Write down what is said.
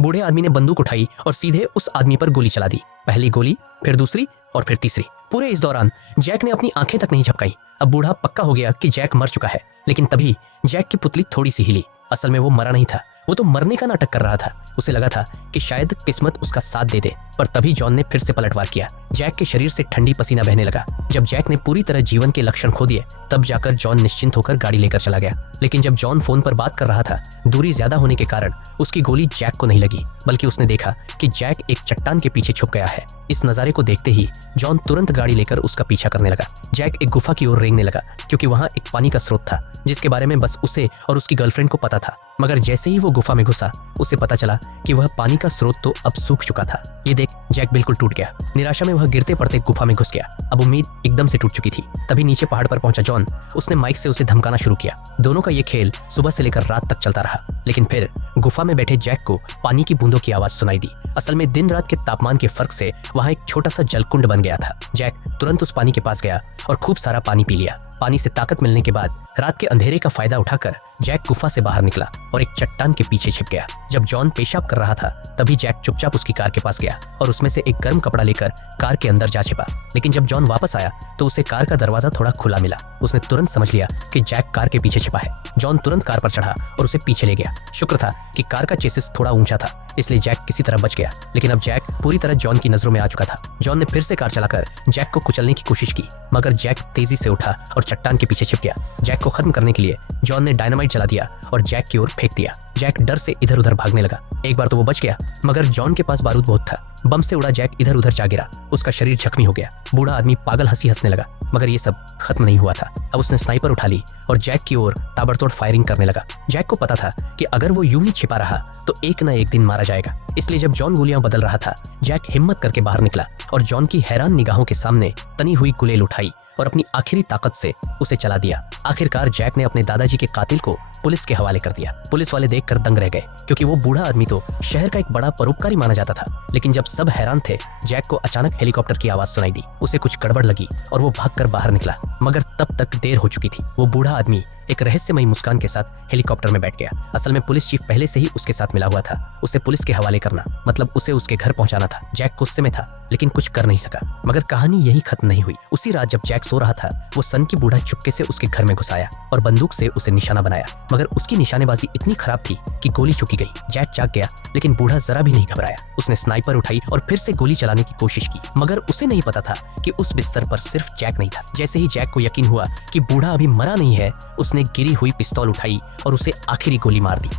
बूढ़े आदमी ने बंदूक उठाई और सीधे उस आदमी पर गोली चला दी। पहली गोली, फिर दूसरी और फिर तीसरी। पूरे इस दौरान जैक ने अपनी आंखें तक नहीं झपकाई। अब बूढ़ा पक्का हो गया कि जैक मर चुका है, लेकिन तभी जैक की पुतली थोड़ी सी हिली। असल में वो मरा नहीं था, वो तो मरने का नाटक कर रहा था। उसे लगा था कि शायद किस्मत उसका साथ दे दे, पर तभी जॉन ने फिर से पलटवार किया। जैक के शरीर से ठंडी पसीना बहने लगा। जब जैक ने पूरी तरह जीवन के लक्षण खो दिए, तब जाकर जॉन निश्चिंत होकर गाड़ी लेकर चला गया। लेकिन जब जॉन फोन पर बात कर रहा था, दूरी ज्यादा होने के कारण उसकी गोली जैक को नहीं लगी, बल्कि उसने देखा कि जैक एक चट्टान के पीछे छुप गया है। इस नजारे को देखते ही जॉन तुरंत गाड़ी लेकर उसका पीछा करने लगा। जैक एक गुफा की ओर रेंगने लगा, क्योंकि वहाँ एक पानी का स्रोत था जिसके बारे में बस उसे और उसकी गर्लफ्रेंड को पता था। मगर जैसे ही वो गुफा में घुसा, उसे पता चला कि वह पानी का स्रोत तो अब सूख चुका था। ये देख जैक बिल्कुल टूट गया। निराशा में वह गिरते पड़ते गुफा में घुस गया। अब उम्मीद एकदम से टूट चुकी थी। तभी नीचे पहाड़ पर पहुंचा जॉन। उसने माइक से उसे धमकाना शुरू किया। दोनों का ये खेल सुबह से लेकर रात तक चलता रहा, लेकिन फिर गुफा में बैठे जैक को पानी की बूंदों की आवाज सुनाई दी। असल में दिन रात के तापमान के फर्क से वहाँ एक छोटा सा जलकुंड बन गया था। जैक तुरंत उस पानी के पास गया और खूब सारा पानी पी लिया। पानी से ताकत मिलने के बाद रात के अंधेरे का फायदा उठाकर जैक गुफा से बाहर निकला और एक चट्टान के पीछे छिप गया। जब जॉन पेशाब कर रहा था, तभी जैक चुपचाप उसकी कार के पास गया और उसमें से एक गर्म कपड़ा लेकर कार के अंदर जा छिपा। लेकिन जब जॉन वापस आया तो उसे कार का दरवाजा थोड़ा खुला मिला। उसने तुरंत समझ लिया कि जैक कार के पीछे छिपा है। जॉन तुरंत कार पर चढ़ा और उसे पीछे ले गया। शुक्र था कि कार का चेसिस थोड़ा ऊंचा था, इसलिए जैक किसी तरह बच गया। लेकिन अब जैक पूरी तरह जॉन की नजरों में आ चुका था। जॉन ने फिर से कार चलाकर जैक को कुचलने की कोशिश की, मगर जैक तेजी से उठा और चट्टान के पीछे छिप गया। जैक को खत्म करने के लिए जॉन ने डायनामाइट जला दिया और जैक की ओर फेंक दिया। जैक डर से इधर उधर भागने लगा। एक बार तो वो बच गया, मगर जॉन के पास बारूद बहुत था। बम से उड़ा जैक इधर उधर जा गिरा। उसका शरीर जख्मी हो गया। बूढ़ा आदमी पागल हंसी हंसने लगा, मगर ये सब खत्म नहीं हुआ था। अब उसने स्नाइपर उठा ली और जैक की ओर ताबड़तोड़ फायरिंग करने लगा। जैक को पता था कि अगर वो यूं ही छिपा रहा तो एक न एक दिन मारा जाएगा। इसलिए जब जॉन गोलियां बदल रहा था, जैक हिम्मत करके बाहर निकला और जॉन की हैरान निगाहों के सामने तनी हुई गुलेल उठाई और अपनी आखिरी ताकत से उसे चला दिया। आखिरकार जैक ने अपने दादाजी के कातिल को पुलिस के हवाले कर दिया। पुलिस वाले देखकर दंग रह गए, क्योंकि वो बूढ़ा आदमी तो शहर का एक बड़ा परोपकारी माना जाता था। लेकिन जब सब हैरान थे, जैक को अचानक हेलीकॉप्टर की आवाज सुनाई दी। उसे कुछ गड़बड़ लगी और वो भागकर बाहर निकला, मगर तब तक देर हो चुकी थी। वो बूढ़ा आदमी एक रहस्यमयी मुस्कान के साथ हेलीकॉप्टर में बैठ गया। असल में पुलिस चीफ पहले से ही उसके साथ मिला हुआ था। उसे पुलिस के हवाले करना मतलब उसे उसके घर पहुंचाना था। जैक गुस्से में था, लेकिन कुछ कर नहीं सका। मगर कहानी यही खत्म नहीं हुई। उसी रात जब जैक सो रहा था, वो सन की बूढ़ा चुपके से उसके घर में घुस आया और बंदूक से उसे निशाना बनाया। मगर उसकी निशानेबाजी इतनी खराब थी कि गोली चुकी गई। जैक जाग गया, लेकिन बूढ़ा जरा भी नहीं घबराया। उसने स्नाइपर उठाई और फिर से गोली चलाने की कोशिश की, मगर उसे नहीं पता था कि उस बिस्तर पर सिर्फ जैक नहीं था। जैसे ही जैक को यकीन हुआ कि बूढ़ा अभी मरा नहीं है, उसने गिरी हुई पिस्तौल उठाई और उसे आखिरी गोली मार दी।